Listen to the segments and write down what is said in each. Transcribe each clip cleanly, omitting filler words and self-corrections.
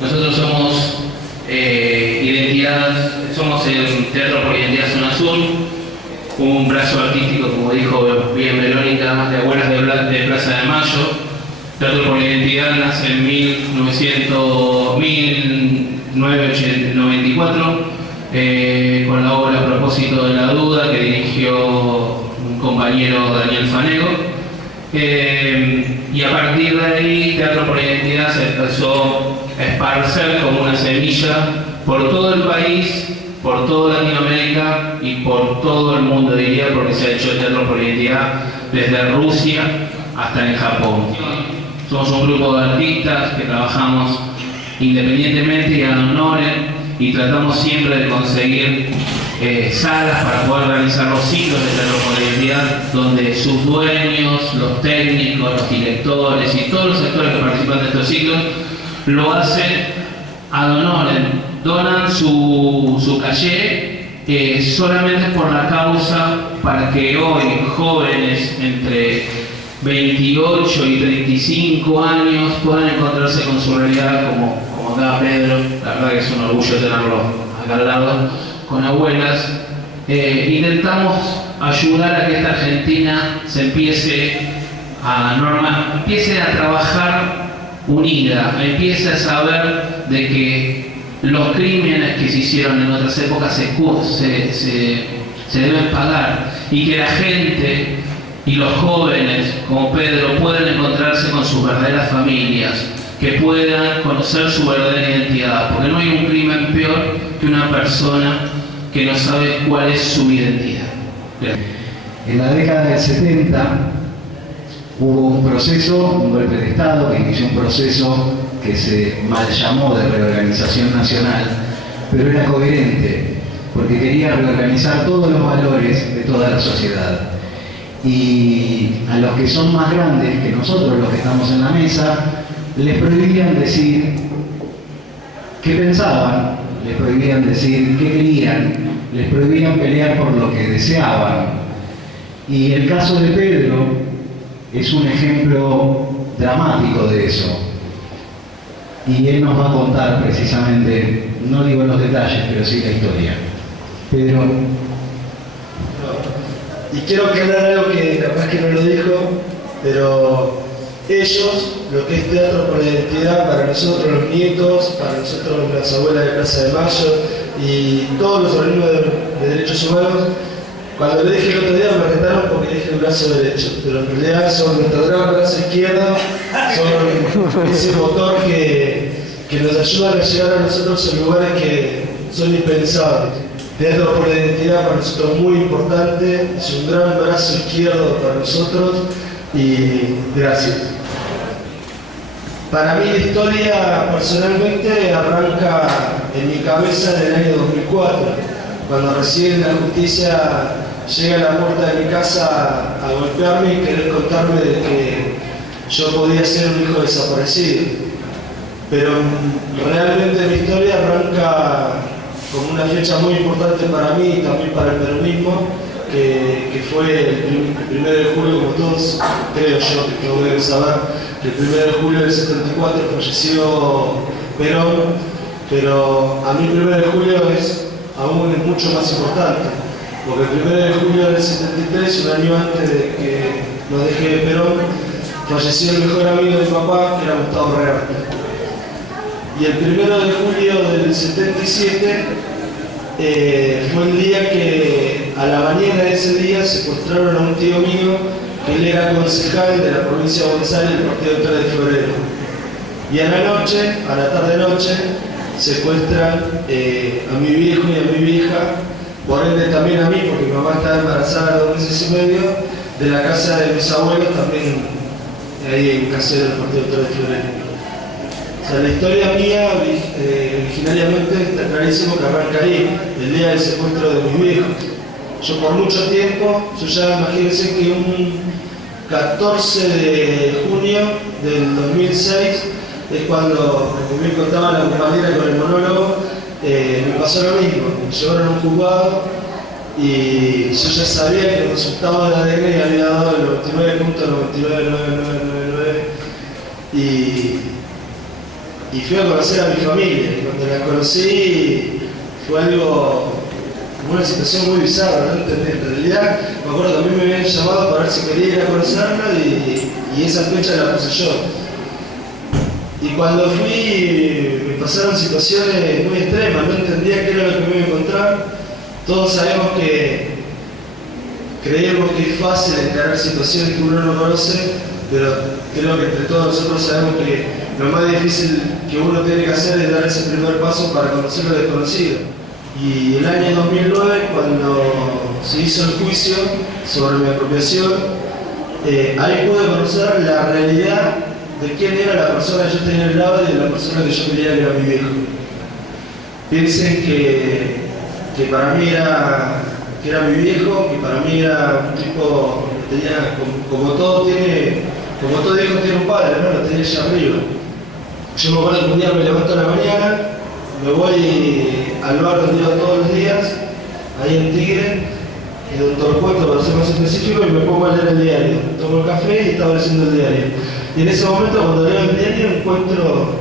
Nosotros somos somos el Teatro por Identidad Zona Sur, un brazo artístico, como dijo bien Verónica, más de Abuelas de Plaza de Mayo. Teatro por Identidad nace en 1994 con la obra A Propósito de la Duda, que dirigió un compañero, Daniel Fanego. Y a partir de ahí, Teatro por Identidad se empezó a esparcer como una semilla por todo el país, por toda Latinoamérica y por todo el mundo, diría, porque se ha hecho Teatro por Identidad desde Rusia hasta en Japón. Somos un grupo de artistas que trabajamos independientemente y ad honorem, y tratamos siempre de conseguir salas para poder realizar los ciclos de Teatro por Identidad, donde sus dueños, los técnicos, los directores y todos los actores que participan de estos ciclos lo hacen ad honorem, donan su caché solamente por la causa, para que hoy jóvenes entre 28 y 35 años puedan encontrarse con su realidad, como acá Pedro. La verdad que es un orgullo tenerlo acá al lado, con Abuelas. Intentamos ayudar a que esta Argentina se empiece a trabajar unida, empiece a saber de que los crímenes que se hicieron en otras épocas se deben pagar, y que la gente y los jóvenes como Pedro puedan encontrarse con sus verdaderas familias, que puedan conocer su verdadera identidad, porque no hay un crimen peor que una persona que no sabe cuál es su identidad. En la década del 70 hubo un proceso, un golpe de Estado que inició un proceso que se mal llamó de reorganización nacional, pero era coherente, porque quería reorganizar todos los valores de toda la sociedad. Y a los que son más grandes que nosotros, los que estamos en la mesa, les prohibían decir qué pensaban, les prohibían decir qué querían, les prohibían pelear por lo que deseaban. Y el caso de Pedro es un ejemplo dramático de eso. Y él nos va a contar precisamente, no digo los detalles, pero sí la historia. Pedro. Y quiero aclarar algo que capaz que no lo dijo, pero ellos, lo que es Teatro por la Identidad, para nosotros los nietos, para nosotros las abuelas de Plaza de Mayo y todos los organismos de derechos humanos, cuando le dije el otro día me retaron porque dije el brazo derecho, pero en realidad son nuestro gran brazo izquierdo, son ese motor que nos ayuda a llegar a nosotros en lugares que son impensables. Teatro por la Identidad para nosotros es muy importante, es un gran brazo izquierdo para nosotros, y gracias. Para mí la historia personalmente arranca en mi cabeza en el año 2004, cuando recién la justicia llega a la puerta de mi casa a golpearme y querer contarme de que yo podía ser un hijo desaparecido. Pero realmente mi historia arranca como una fecha muy importante para mí y también para el peronismo, que fue el 1 de julio, como todos creo yo que todos deben saber, que el 1 de julio del 74 falleció Perón, pero a mí el 1 de julio es aún mucho más importante, porque el 1 de julio del 73, un año antes de que nos deje Perón, falleció el mejor amigo de mi papá, que era Gustavo Rearte. Y el 1 de julio del 77 fue el día que a la mañana de ese día secuestraron a un tío mío, que él era concejal de la provincia de Buenos Aires, el partido 3 de febrero. Y a la noche, a la tarde-noche, secuestran a mi viejo y a mi vieja, por ende también a mí, porque mi mamá estaba embarazada 2 meses y medio, de la casa de mis abuelos, también ahí en Casero, del partido 3 de febrero. O sea, la historia mía originariamente está clarísimo que arranca ahí, el día del secuestro de mis viejos. Yo por mucho tiempo, imagínense que un 14 de junio del 2006 es cuando, como me contaba la compañera con el monólogo, me pasó lo mismo. Me llevaron a un juzgado y yo ya sabía que el resultado del ADN había dado el 99.999999 y y fui a conocer a mi familia. Y cuando la conocí fue algo, una situación muy bizarra, ¿no? En realidad me acuerdo que a mí me habían llamado para ver si quería ir a conocerla y esa fecha la puse yo. Y cuando fui me pasaron situaciones muy extremas, no entendía qué era lo que me iba a encontrar. Todos sabemos que creemos que es fácil encarar situaciones que uno no conoce, pero creo que entre todos nosotros sabemos que lo más difícil que uno tiene que hacer es dar ese primer paso para conocer lo desconocido. Y el año 2009, cuando se hizo el juicio sobre mi apropiación, ahí pude conocer la realidad de quién era la persona que yo tenía al lado y de la persona que yo quería que era mi viejo. Piensen que para mí era mi viejo, que para mí era un tipo que tenía, como todo hijo tiene un padre, ¿no? Lo tenía allá arriba. Yo me acuerdo que un día me levanto a la mañana, me voy al bar donde iba todos los días, ahí en Tigre, en un Torcuato para ser más específico, y me pongo a leer el diario. Tomo el café y estaba leyendo el diario. Y en ese momento, cuando leo el diario, encuentro,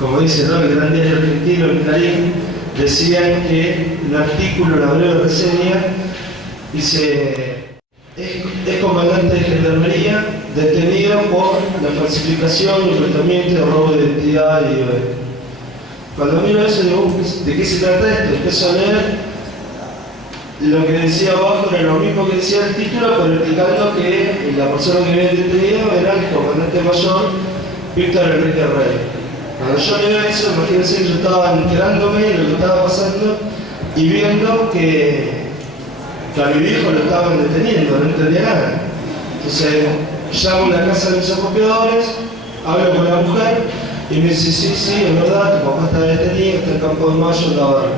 como dice, ¿no?, el gran diario argentino, el Clarín, decían que un artículo, una breve reseña, dice: es comandante de gendarmería detenido por la falsificación, reclutamiento, robo de identidad y IBE. Cuando miro eso digo, ¿de qué se trata esto? Empiezo a leer. Lo que decía abajo era lo mismo que decía el título, pero indicando que la persona que había detenido era el comandante mayor Víctor Enrique Rey. Cuando yo leo eso, imagínense que yo estaba enterándome de lo que estaba pasando y viendo que a mi viejo lo estaban deteniendo, no entendía nada. Entonces llamo a la casa de mis apropiadores, hablo con la mujer y me dice: sí, es verdad, tu papá está detenido, está en Campo de Mayo, en Navarra.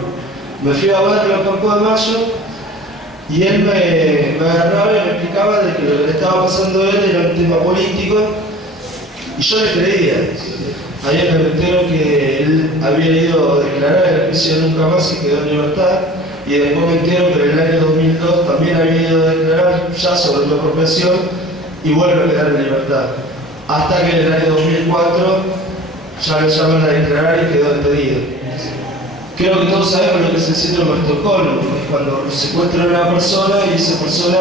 Me fui a verlo en Campo de Mayo y él me agarraba y me explicaba de que lo que le estaba pasando a él era un tema político y yo le creía. Ayer me entero que él había ido a declarar en el juicio nunca más y quedó en libertad, y después me entero que en el año 2002 también había ido a declarar ya sobre la apropiación y vuelve a quedar en libertad. Hasta que en el año 2004 ya lo llaman a declarar y quedó detenido. Creo que todos sabemos lo que es el síndrome de Estocolmo, es cuando secuestran a una persona y esa persona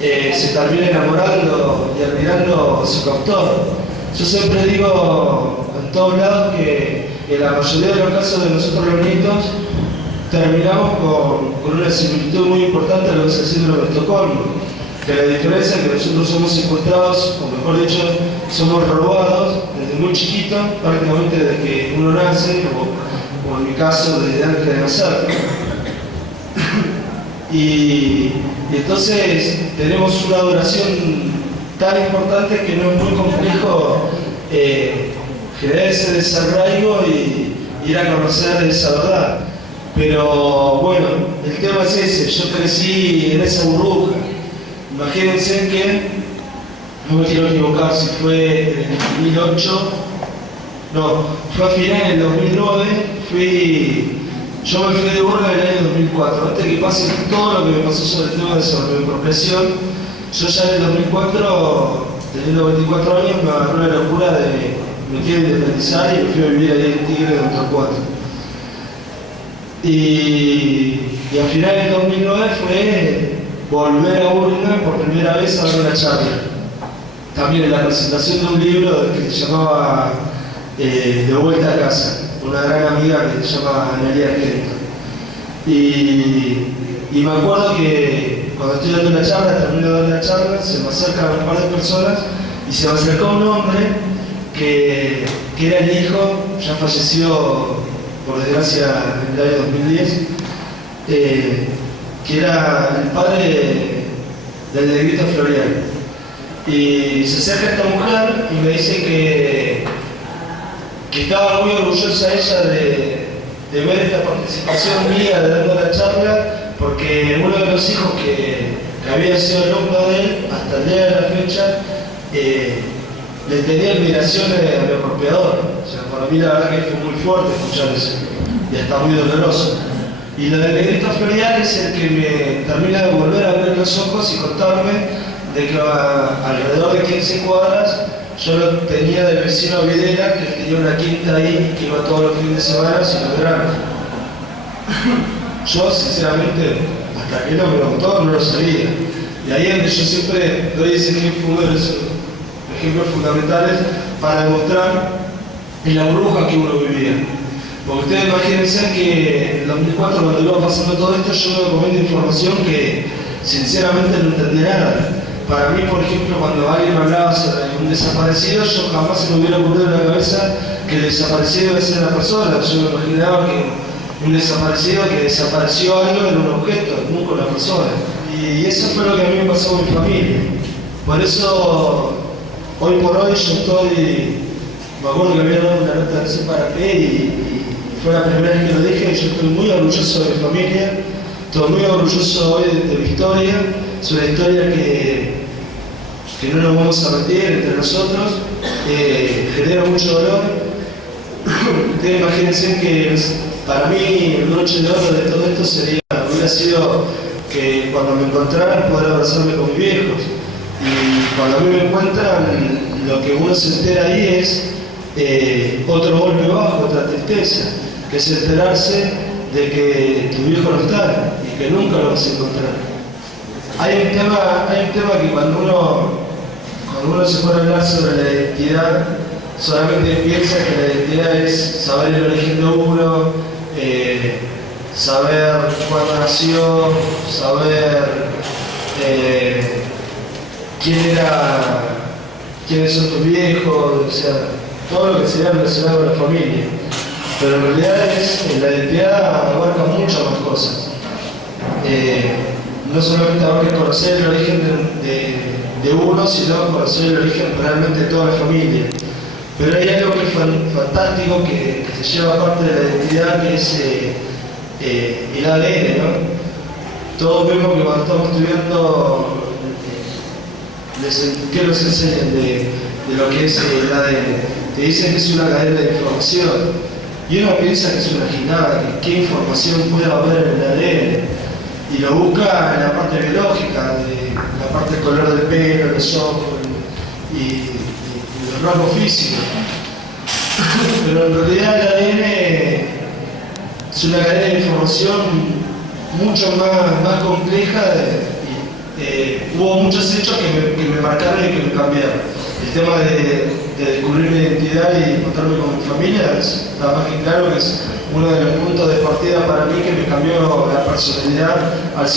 se termina enamorando y admirando a su captor. Yo siempre digo en todos lados que en la mayoría de los casos de nosotros los nietos terminamos con una similitud muy importante a lo que es el síndrome de Estocolmo. Que la diferencia es que nosotros somos secuestrados, o mejor dicho, somos robados desde muy chiquitos, prácticamente desde que uno nace, o en mi caso desde antes de nacer. Y entonces tenemos una duración tan importante que no es muy complejo generar ese desarraigo y ir a conocer esa verdad. Pero bueno, el tema es ese, yo crecí en esa burbuja. Imagínense que, no me quiero equivocar si fue en el 2008, no, fue a finales del 2009, yo me fui de Urla en el año 2004, antes que pase todo lo que me pasó sobre el tema de sobrepresión. Yo ya en el 2004, teniendo 24 años, me agarró la locura de me quiero independizar y me fui a vivir ahí en Tigre de Torcuato. Y a finales del 2009 fue volver a Urlingan por primera vez a dar una charla. También en la presentación de un libro que se llamaba De vuelta a casa, una gran amiga que se llama Analia Argento. Y me acuerdo que cuando estoy dando la charla, termino de dar la charla, se me acercan un par de personas y se me acercó un hombre que era el hijo, ya falleció por desgracia en el año 2010, que era el padre del negrito Florian. Y se acerca esta mujer y me dice que estaba muy orgullosa ella de ver esta participación mía de dando la charla, porque uno de los hijos que había sido alumno de él hasta el día de la fecha le tenía admiración a mi apropiador. O sea, para mí la verdad que fue muy fuerte escuchar eso y hasta muy doloroso. Y lo del negrito Florian es el que me termina de volver a abrir los ojos y contarme de que alrededor de 15 cuadras yo lo tenía del vecino Videla, que tenía una quinta ahí, que iba todos los fines de semana sin los veranos. Yo, sinceramente, hasta que no me lo contó, no lo sabía. Y ahí es donde yo siempre doy ese ejemplos fundamentales para demostrar en la burbuja que uno vivía. Porque ustedes imagínense que en el 2004, cuando iba pasando todo esto, yo iba comiendo información que sinceramente no entendía nada. Para mí, por ejemplo, cuando alguien me hablaba sobre un desaparecido, yo jamás se me hubiera ocurrido en la cabeza que el desaparecido iba a ser una persona. Yo me imaginaba que un desaparecido que desapareció algo era un objeto, nunca una persona. Y eso fue lo que a mí me pasó con mi familia. Por eso, hoy por hoy yo estoy, me acuerdo que había dado una nota de CPRP y fue la primera vez que lo dije, y yo estoy muy orgulloso de mi familia, estoy muy orgulloso hoy de mi historia, es una historia que no nos vamos a meter entre nosotros, genera mucho dolor. Ustedes imagínense que para mí el broche de oro de todo esto hubiera sido que cuando me encontraran poder abrazarme con mis viejos. Y cuando a mí me encuentran, lo que uno se entera ahí es otro golpe bajo, otra tristeza, que es enterarse de que tu viejo no está y que nunca lo vas a encontrar. Hay un tema que cuando uno se pone a hablar sobre la identidad, solamente piensa que la identidad es saber el origen de uno, saber cuándo nació, saber quiénes son tus viejos, o sea, todo lo que sea relacionado con la familia. Pero en realidad la identidad abarca muchas más cosas. No solamente abarca conocer el origen de uno, sino conocer el origen realmente de toda la familia. Pero hay algo que es fantástico, que se lleva parte de la identidad, que es el ADN, ¿no? Todos vemos que cuando estamos estudiando, ¿qué nos enseñan de lo que es el ADN? Te dicen que es una cadena de información. Y uno piensa que es una gimnada, que qué información puede haber en el ADN. Y lo busca en la parte biológica, la parte del color del pelo, los ojos y los rasgos físicos. Pero en realidad el ADN es una cadena de información mucho más compleja. Hubo muchos hechos que me marcaron y que me cambiaron. El tema de descubrir mi identidad y encontrarme con mi familia está más que claro que es uno de los puntos de partida para mí que me cambió la personalidad al 100%.